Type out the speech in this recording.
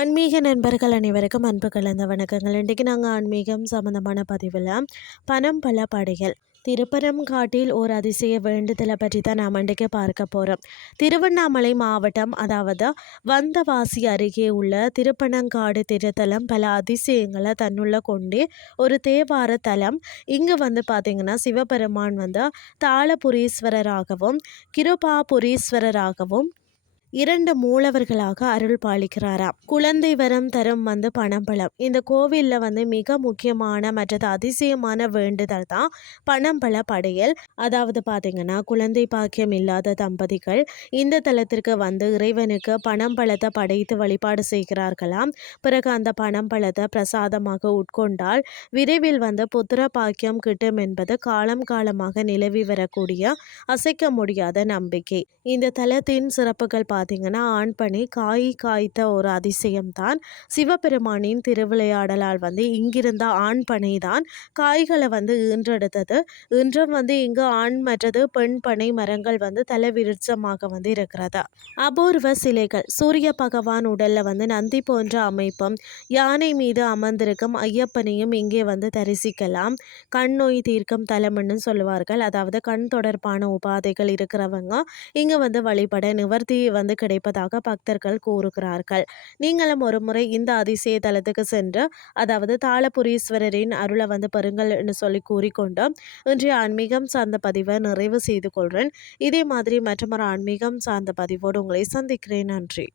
ஆன்மீக நண்பர்கள் அனைவருக்கும் அன்பு கலந்த வணக்கங்கள். இன்றைக்கு நாங்கள் ஆன்மீகம் சம்மந்தமான பதிவில் பணம் பல படைகள் திருப்பரங்காட்டில் ஓர் அதிசய வேண்டுதலை பற்றி தான் நாம் இன்றைக்கு பார்க்க போகிறோம். திருவண்ணாமலை மாவட்டம், அதாவது வந்தவாசி அருகே உள்ள திருப்பனங்காடு திருத்தலம் பல அதிசயங்களை தன்னுள்ள கொண்டே ஒரு தேவார தலம். இங்கு பார்த்திங்கன்னா சிவபெருமான் தாளபுரீஸ்வரராகவும் கிருபாபுரீஸ்வரராகவும் இரண்டு மூலவர்களாக அருள் பாலிக்கிறாராம். குழந்தை வரம் தரும் பணம்பழம். இந்த கோவிலில் மிக முக்கியமான மற்றது அதிசயமான வேண்டுதல் தான் பணம்பழ படையல். அதாவது பார்த்தீங்கன்னா குழந்தை பாக்கியம் இல்லாத தம்பதிகள் இந்த தலத்திற்கு இறைவனுக்கு பணம்பழத்தை படைத்து வழிபாடு செய்கிறார்களாம். பிறகு அந்த பணம்பழத்தை பிரசாதமாக உட்கொண்டால் விரைவில் புத்திர பாக்கியம் கிட்டும் என்பது காலம் காலமாக நிலவி வரக்கூடிய அசைக்க முடியாத நம்பிக்கை. இந்த தலத்தின் சிறப்புகள் பார்த்தீங்கன்னா ஆண் பனி காய்த்த ஒரு அதிசயம்தான். சிவபெருமானின் திருவிளையாடலால் இங்கிருந்த ஆண் பனை தான் காய்களை ஈன்றெடுத்தது. இன்றும் இங்கு ஆண் மற்றது பெண் பனை மரங்கள் தலவிருட்சமாக இருக்கிறது. அபூர்வ சிலைகள். சூரிய பகவான் உடல்ல நந்தி போன்ற அமைப்பும் யானை மீது அமர்ந்திருக்கும் ஐயப்பனையும் இங்கே தரிசிக்கலாம். கண் நோய் தீர்க்கும் தலம்னு சொல்லுவார்கள். அதாவது கண் தொடர்பான உபாதைகள் இருக்கிறவங்க இங்கு வழிபட நிவர்த்தி கிடைப்பதாக பக்தர்கள் கூறுகிறார்கள். நீங்களும் ஒரு முறை இந்த அதிசய தலத்துக்கு சென்று அதாவது தாளபுரீஸ்வரரின் அருளை பெறுங்கள் என்று சொல்லி கூறிக்கொண்டு இன்றைய ஆன்மீகம் சார்ந்த பதிவை நிறைவு செய்து கொள்கிறேன். இதே மாதிரி மற்றொரு ஆன்மீகம் சார்ந்த பதிவோடு உங்களை சந்திக்கிறேன். நன்றி.